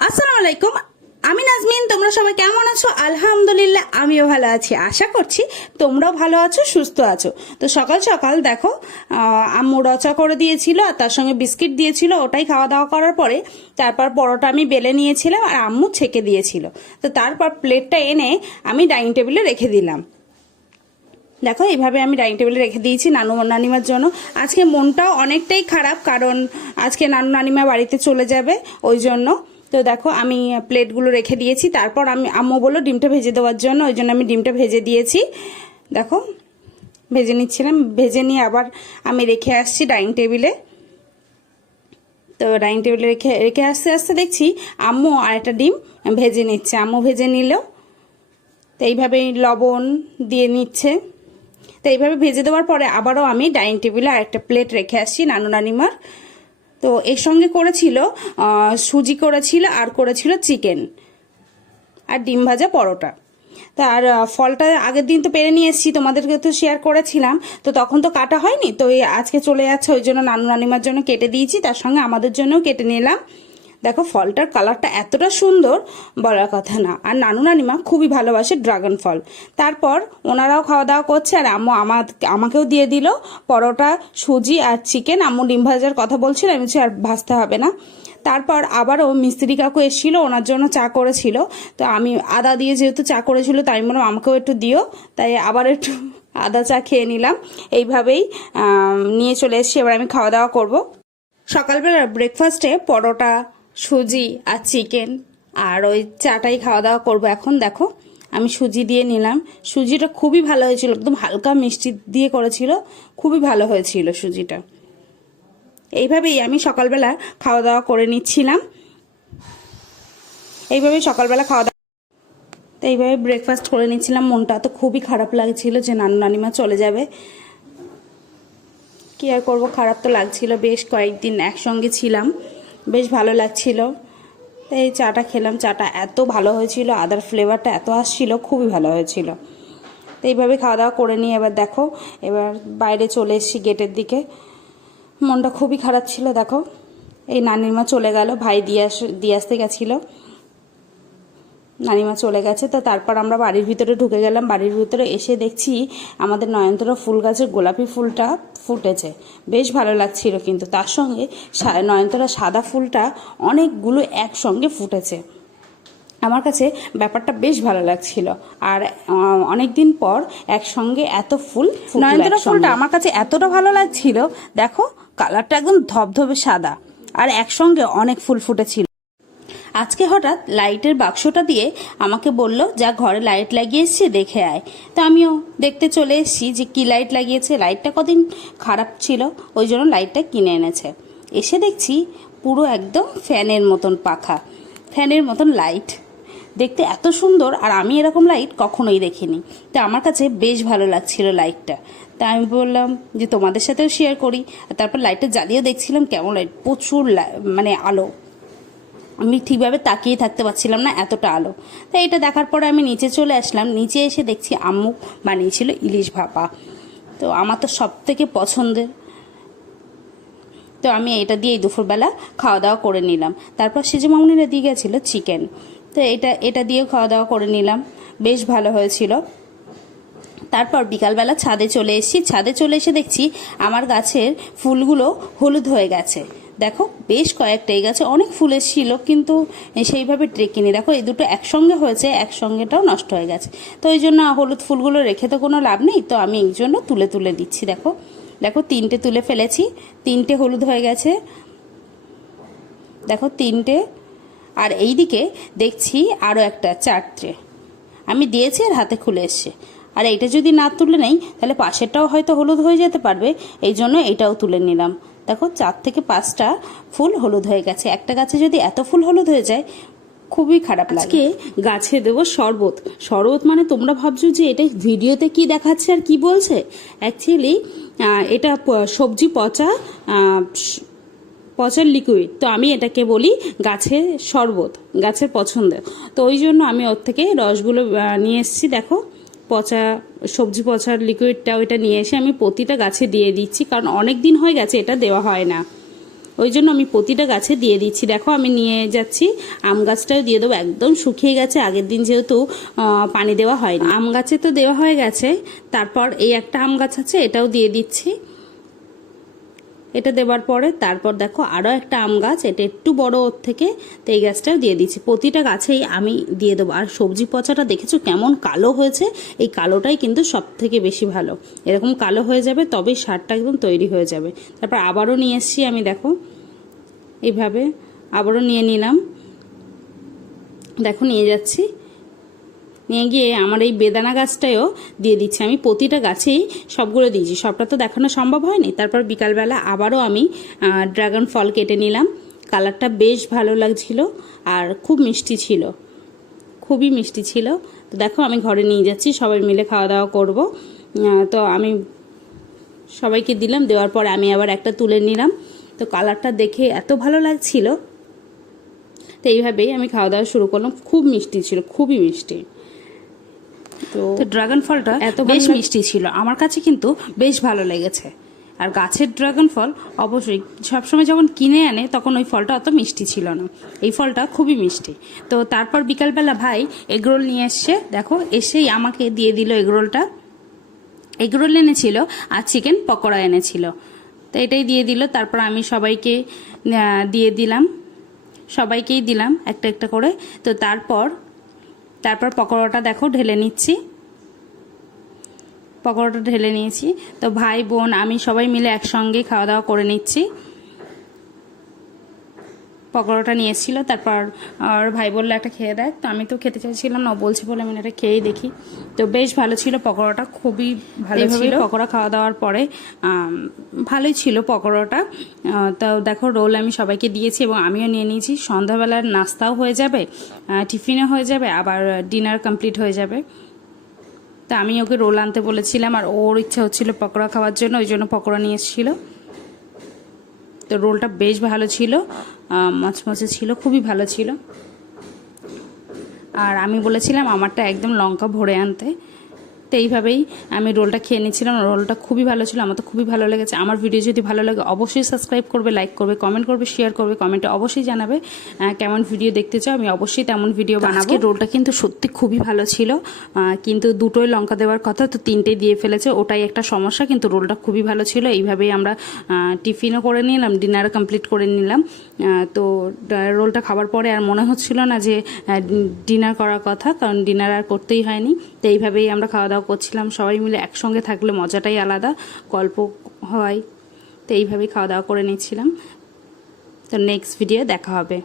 আসসালামু আলাইকুম। আমি নাজমিন। তোমরা সবাই কেমন আছো? আলহামদুলিল্লাহ আমিও ভালো আছি। আশা করছি তোমরাও ভালো আছো, সুস্থ আছো। তো সকাল সকাল দেখো আম্মু রচা করে দিয়েছিল আর তার সঙ্গে বিস্কিট দিয়েছিল। ওটাই খাওয়া দাওয়া করার পরে তারপর পরোটা আমি বেলে নিয়েছিলাম আর আম্মু ছেঁকে দিয়েছিল। তো তারপর প্লেটটা এনে আমি ডাইনিং টেবিলে রেখে দিলাম। দেখো এইভাবে আমি ডাইনিং টেবিলে রেখে দিয়েছি নানু নানিমার জন্য। আজকে মনটাও অনেকটাই খারাপ, কারণ আজকে নানু নানিমা বাড়িতে চলে যাবে, ওই জন্য। তো দেখো আমি প্লেটগুলো রেখে দিয়েছি। তারপর আম্মু বললো ডিমটা ভেজে দেওয়ার জন্য, ওই জন্য আমি ডিমটা ভেজে দিয়েছি। দেখো ভেজে নিচ্ছিলাম, ভেজে নিয়ে আবার আমি রেখে আসছি ডাইনিং টেবিলে। তো ডাইনিং টেবিলে রেখে রেখে আসতে আসতে দেখছি আম্মু আর একটা ডিম ভেজে নিচ্ছে। আম্মু ভেজে নিল, তো এইভাবে লবণ দিয়ে নিচ্ছে। তো এইভাবে ভেজে দেওয়ার পরে আবারও আমি ডাইনিং টেবিলে আরেকটা প্লেট রেখে আসছি নানু নানিমার। তো এর সঙ্গে করেছিল সুজি করেছিল আর করেছিল চিকেন আর ডিম ভাজা পরোটা। তার ফলটা আগের দিন তো পেরে নিয়ে এসেছি, তোমাদেরকে তো শেয়ার করেছিলাম। তো তখন তো কাটা হয়নি, তো এই আজকে চলে যাচ্ছে, ওই জন্য নানু নানিমার জন্য কেটে দিয়েছি, তার সঙ্গে আমাদের জন্যও কেটে নিলাম। দেখো ফলটার কালারটা এতটা সুন্দর বলার কথা না। আর নানু নানিমা খুবই ভালোবাসে ড্রাগন ফল। তারপর ওনারাও খাওয়া দাওয়া করছে আর আম্মু আমাকেও দিয়ে দিল পরোটা, সুজি আর চিকেন। আম্মু ডিম ভাজার কথা বলছিল, আমি আর ভাজতে হবে না। তারপর আবারও মিস্ত্রি কাকু এসেছিল, ওনার জন্য চা করেছিল। তো আমি আদা দিয়ে যেহেতু চা করেছিল, তাই আমি বললাম আমাকেও একটু দিও, তাই আবার একটু আদা চা খেয়ে নিলাম। এইভাবেই নিয়ে চলে এসেছি, এবার আমি খাওয়া দাওয়া করব। সকালবেলা ব্রেকফাস্টে পরোটা, সুজি আর চিকেন আর ওই চাটাই খাওয়া দাওয়া করবো এখন। দেখো আমি সুজি দিয়ে নিলাম। সুজিটা খুবই ভালো হয়েছিল, একদম হালকা মিষ্টি দিয়ে করেছিল, খুবই ভালো হয়েছিল সুজিটা। এইভাবেই আমি সকালবেলা খাওয়া দাওয়া করে নিচ্ছিলাম। এইভাবেই সকালবেলা খাওয়া দাওয়া, তো এইভাবে ব্রেকফাস্ট করে নিচ্ছিলাম। মনটা তো খুবই খারাপ লাগছিল যে নানু নানিমা চলে যাবে। কি আর করবো, খারাপ তো লাগছিল। বেশ কয়েকদিন একসঙ্গে ছিলাম, বেশ ভালো লাগছিল। তো এই চাটা খেলাম, চাটা এত ভালো হয়েছিল, আদার ফ্লেভারটা এত আসছিল, খুবই ভালো হয়েছিল। তো এইভাবে খাওয়া দাওয়া করে নিয়ে এবার দেখো এবার বাইরে চলে এসেছি গেটের দিকে। মনটা খুবই খারাপ ছিল। দেখো এই নানিমা চলে গেল, ভাই দিয়ে আসতে গেছিলো, নানিমা চলে গেছে। তো তারপর আমরা বাড়ির ভিতরে ঢুকে গেলাম। বাড়ির ভিতরে এসে দেখছি আমাদের নয়নতারা ফুল গাছের গোলাপি ফুলটা ফুটেছে, বেশ ভালো লাগছিল। কিন্তু তার সঙ্গে নয়নতারা সাদা ফুলটা অনেকগুলো একসঙ্গে ফুটেছে। আমার কাছে ব্যাপারটা বেশ ভালো লাগছিল। আর অনেক দিন পর একসঙ্গে এত ফুল, নয়নতারা ফুলটা আমার কাছে এতটা ভালো লাগছিল। দেখো কালারটা একদম ধবধবে সাদা আর একসঙ্গে অনেক ফুল ফুটেছিল। আজকে হঠাৎ লাইটের বাক্সটা দিয়ে আমাকে বলল যা ঘরে লাইট লাগিয়ে এসছে দেখে আয়। তো আমিও দেখতে চলে এসেছি যে কি লাইট লাগিয়েছে। লাইটটা কদিন খারাপ ছিল, ওই জন্য লাইটটা কিনে এনেছে। এসে দেখছি পুরো একদম ফ্যানের মতন পাখা, ফ্যানের মতন লাইট, দেখতে এত সুন্দর। আর আমি এরকম লাইট কখনোই দেখিনি। তো আমার কাছে বেশ ভালো লাগছিল লাইটটা। তা আমি বললাম যে তোমাদের সাথেও শেয়ার করি। তারপর লাইটটা জ্বালিয়েও দেখছিলাম কেমন লাইট, প্রচুর মানে আলো, আমি ঠিকভাবে তাকিয়ে থাকতে পারছিলাম না, এতটা আলো। তাই এটা দেখার পরে আমি নিচে চলে আসলাম। নিচে এসে দেখছি আম্মু বানিয়েছিল ইলিশ ভাপা। তো আমার তো সব থেকে পছন্দের। তো আমি এটা দিয়েই দুপুরবেলা খাওয়া দাওয়া করে নিলাম। তারপর সেজে মামুনিরা দিয়ে গেছিলো চিকেন, তো এটা দিয়েও খাওয়া দাওয়া করে নিলাম, বেশ ভালো হয়েছিল। তারপর বিকালবেলা ছাদে চলে এসেছি। ছাদে চলে এসে দেখছি আমার গাছের ফুলগুলো হলুদ হয়ে গেছে। দেখো বেশ কয়েকটা, এই গাছে অনেক ফুল এসেছিল কিন্তু সেইভাবে ট্রেকিনি। দেখো এই দুটো একসঙ্গে হয়েছে, একসঙ্গেটাও নষ্ট হয়ে গেছে। তো ওই জন্য হলুদ ফুলগুলো রেখে তো কোনো লাভ নেই, তো আমি এই জন্য তুলে তুলে দিচ্ছি। দেখো দেখো 3টে তুলে ফেলেছি, 3টে হলুদ হয়ে গেছে। দেখো 3টে। আর এই দিকে দেখছি আরও একটা 4টে আমি দিয়েছি আর হাতে খুলে এসছে। আর এইটা যদি না তুলে নেই তাহলে পাশেরটাও হয়তো হলুদ হয়ে যেতে পারবে, এই জন্য এটাও তুলে নিলাম। দেখো 4 থেকে 5টা ফুল হলুদ হয়ে গেছে। একটা গাছে যদি এত ফুল হলুদ হয়ে যায় খুবই খারাপ লাগে। আজকে গাছে দেবো শরবত। শরবত মানে তোমরা ভাবছো যে এটা ভিডিওতে কি দেখাচ্ছে আর কি বলছে, অ্যাকচুয়ালি এটা সবজি পচার লিকুইড। তো আমি এটাকে বলি গাছের শরবত, গাছের পছন্দের। তো ওই জন্য আমি ওর থেকে রসগুলো নিয়ে এসেছি। দেখো সবজি পচার লিকুইডটা ওইটা নিয়ে এসে আমি প্রতিটা গাছে দিয়ে দিচ্ছি, কারণ অনেক দিন হয়ে গেছে এটা দেওয়া হয় না। ওই জন্য আমি প্রতিটা গাছে দিয়ে দিচ্ছি। দেখো আমি নিয়ে যাচ্ছি, আম গাছটাও দিয়ে দেবো, একদম শুকিয়ে গেছে আগের দিন যেহেতু পানি দেওয়া হয়নি। আম গাছে তো দেওয়া হয়ে গেছে, তারপর এই একটা আম গাছ আছে এটাও দিয়ে দিচ্ছি। এটা দেওয়ার পরে তারপর দেখো আরও একটা আম গাছ, এটা একটু বড় ওর থেকে, তো এই গাছটাও দিয়ে দিচ্ছি। প্রতিটা গাছেই আমি দিয়ে দেবো। আর সবজি পচাটা দেখেছো কেমন কালো হয়েছে, এই কালোটাই কিন্তু সব থেকে বেশি ভালো। এরকম কালো হয়ে যাবে তবেই সারটা একদম তৈরি হয়ে যাবে। তারপর আবারও নিয়ে এসছি আমি, দেখো এইভাবে আবারও নিয়ে নিলাম, দেখো নিয়ে যাচ্ছি, নিয়ে গিয়ে আমার এই বেদানা গাছটাও দিয়ে দিচ্ছি। আমি প্রতিটা গাছেই সবগুলো দিয়েছি, সবটা তো দেখানো সম্ভব হয়নি। তারপর বিকালবেলা আবারও আমি ড্রাগন ফল কেটে নিলাম। কালারটা বেশ ভালো লাগছিল আর খুব মিষ্টি ছিল, খুবই মিষ্টি ছিল। তো দেখো আমি ঘরে নিয়ে যাচ্ছি, সবাই মিলে খাওয়া দাওয়া করব। তো আমি সবাইকে দিলাম, দেওয়ার পর আমি আবার একটা তুলে নিলাম। তো কালারটা দেখে এত ভালো লাগছিল, তো এইভাবেই আমি খাওয়া দাওয়া শুরু করলাম। খুব মিষ্টি ছিল, খুবই মিষ্টি। তো ড্রাগন ফলটা এত বেশ মিষ্টি ছিল, আমার কাছে কিন্তু বেশ ভালো লেগেছে। আর গাছের ড্রাগন ফল অবশ্যই সবসময় যখন কিনে আনে তখন ওই ফলটা অত মিষ্টি ছিল না, এই ফলটা খুবই মিষ্টি। তো তারপর বিকালবেলা ভাই এগরোল নিয়ে এসছে, দেখো এসেই আমাকে দিয়ে দিল এগরোলটা। এগরোল এনেছিল আর চিকেন পকোড়া এনেছিল, তো এটাই দিয়ে দিল। তারপর আমি সবাইকে দিয়ে দিলাম, সবাইকেই দিলাম একটা একটা করে। তো তারপর পকোড়াটা দেখো ঢেলে নিচ্ছি, পকোড়াটা ঢেলে নিয়েছি। তো ভাই বোন আমি সবাই মিলে একসঙ্গে খাওয়া দাওয়া করে নিচ্ছি। পকোড়াটা নিয়ে এসেছিল, তারপর আর ভাই বললো একটা খেয়ে দেখ, তো আমি তো খেতে চাইছিলাম না, ও বলছে বলে আমি এটা খেয়েই দেখি। তো বেশ ভালো ছিল পকোড়াটা, খুবই ভালো ছিল। পকোড়া খাওয়া দাওয়ার পরে ভালোই ছিল পকোড়াটা। তো দেখো রোল আমি সবাইকে দিয়েছি এবং আমিও নিয়ে নিয়েছি। সন্ধ্যাবেলার নাস্তাও হয়ে যাবে, টিফিনও হয়ে যাবে, আবার ডিনার কমপ্লিট হয়ে যাবে। তো আমি ওকে রোল আনতে বলেছিলাম আর ওর ইচ্ছা হচ্ছিল পকোড়া খাওয়ার জন্য, ওই জন্য পকোড়া নিয়ে এসেছিলো। তো রোলটা বেশ ভালো ছিল, মচমচে ছিল, খুবই ভালো ছিল। আর আমি বলেছিলাম আমারটা একদম লঙ্কা ভরে আনতে, তো এইভাবেই আমি রোলটা খেয়ে নিচ্ছিলাম। রোলটা খুবই ভালো ছিল, আমার তো খুবই ভালো লেগেছে। আমার ভিডিও যদি ভালো লাগে অবশ্যই সাবস্ক্রাইব করবে, লাইক করবে, কমেন্ট করবে, শেয়ার করবে। কমেন্টে অবশ্যই জানাবে কেমন ভিডিও দেখতে চাও, আমি অবশ্যই তেমন ভিডিও বানাবো। রোলটা কিন্তু সত্যি খুবই ভালো ছিল, কিন্তু দুটোই লঙ্কা দেওয়ার কথা, তো তিনটেই দিয়ে ফেলেছে, ওটাই একটা সমস্যা। কিন্তু রোলটা খুবই ভালো ছিল। এইভাবেই আমরা টিফিনও করে নিলাম, ডিনারও কমপ্লিট করে নিলাম। তো রোলটা খাবার পরে আর মনে হচ্ছিল না যে ডিনার করার কথা, কারণ ডিনার আর করতেই হয়নি। তো এইভাবেই আমরা খাওয়া দাওয়া করছিলাম। সবাই মিলে একসঙ্গে থাকলে মজাটাই আলাদা, গল্প হয়। তো এইভাবেই খাওয়া দাওয়া করে নিচ্ছিলাম। তো নেক্সট ভিডিও দেখা হবে।